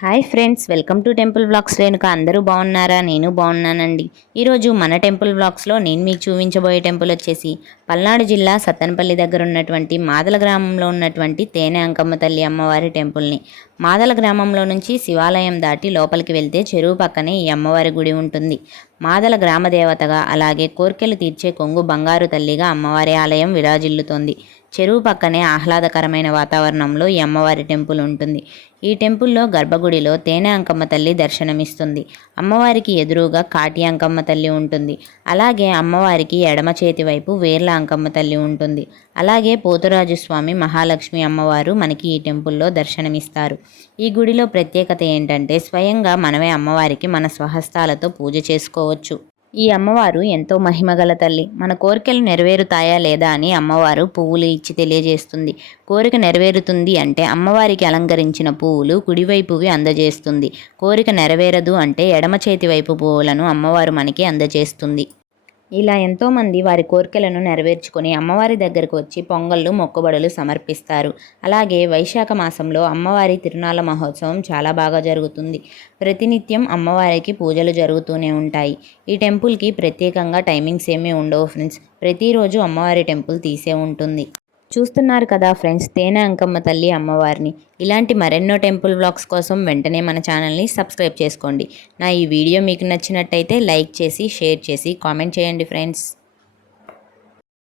Hi friends welcome to temple blogs. Renuka అందరూ బాగున్నారా? నేను బాగున్నానండి. ఈరోజు మన టెంపుల్ బ్లాగ్స్లో నేను మీకు చూపించబోయే టెంపుల్ వచ్చేసి పల్నాడు జిల్లా సత్తనపల్లి దగ్గర ఉన్నటువంటి మాదల గ్రామంలో ఉన్నటువంటి తేనె అంకమ్మ తల్లి అమ్మవారి టెంపుల్ని. మాదల గ్రామంలో నుంచి శివాలయం దాటి లోపలికి వెళ్తే చెరువు పక్కనే ఈ అమ్మవారి గుడి ఉంటుంది. మాదల గ్రామదేవతగా అలాగే కోర్కెలు తీర్చే కొంగు బంగారు తల్లిగా అమ్మవారి ఆలయం విరాజిల్లుతోంది. చెరువు పక్కనే ఆహ్లాదకరమైన వాతావరణంలో ఈ అమ్మవారి టెంపుల్ ఉంటుంది. ఈ టెంపుల్లో గర్భగుడిలో తేనె అంకమ్మ తల్లి దర్శనమిస్తుంది. అమ్మవారికి ఎదురుగా కాటి అంకమ్మ తల్లి ఉంటుంది. అలాగే అమ్మవారికి ఎడమ చేతి వైపు వేర్ల అంకమ్మ తల్లి ఉంటుంది. అలాగే పోతురాజు స్వామి మహాలక్ష్మి అమ్మవారు మనకి ఈ టెంపుల్లో దర్శనమిస్తారు. ఈ గుడిలో ప్రత్యేకత ఏంటంటే స్వయంగా మనమే అమ్మవారికి మన స్వహస్తాలతో పూజ చేసుకోవచ్చు. చేసుకోవచ్చు. ఈ అమ్మవారు ఎంతో మహిమగల తల్లి. మన కోరికలు నెరవేరుతాయా లేదా అని అమ్మవారు పువ్వులు ఇచ్చి తెలియజేస్తుంది. కోరిక నెరవేరుతుంది అంటే అమ్మవారికి అలంకరించిన పువ్వులు కుడివైపువి అందజేస్తుంది. కోరిక నెరవేరదు అంటే ఎడమ చేతి వైపు పువ్వులను అమ్మవారు మనకి అందజేస్తుంది. ఇలా ఎంతోమంది వారి కోరికలను నెరవేర్చుకొని అమ్మవారి దగ్గరకు వచ్చి పొంగళ్ళు మొక్కుబడులు సమర్పిస్తారు. అలాగే వైశాఖ మాసంలో అమ్మవారి తిరునాళ్ళ మహోత్సవం చాలా బాగా జరుగుతుంది. ప్రతినిత్యం అమ్మవారికి పూజలు జరుగుతూనే ఉంటాయి. ఈ టెంపుల్కి ప్రత్యేకంగా టైమింగ్స్ ఏమీ ఉండవు ఫ్రెండ్స్. ప్రతిరోజు అమ్మవారి టెంపుల్ తీసే ఉంటుంది. చూస్తున్నారు కదా ఫ్రెండ్స్ తేనె అంకమ్మ తల్లి అమ్మవారిని. ఇలాంటి మరెన్నో టెంపుల్ బ్లాగ్స్ కోసం వెంటనే మన ఛానల్ని సబ్స్క్రైబ్ చేసుకోండి. నా ఈ వీడియో మీకు నచ్చినట్టయితే లైక్ చేసి షేర్ చేసి కామెంట్ చేయండి ఫ్రెండ్స్.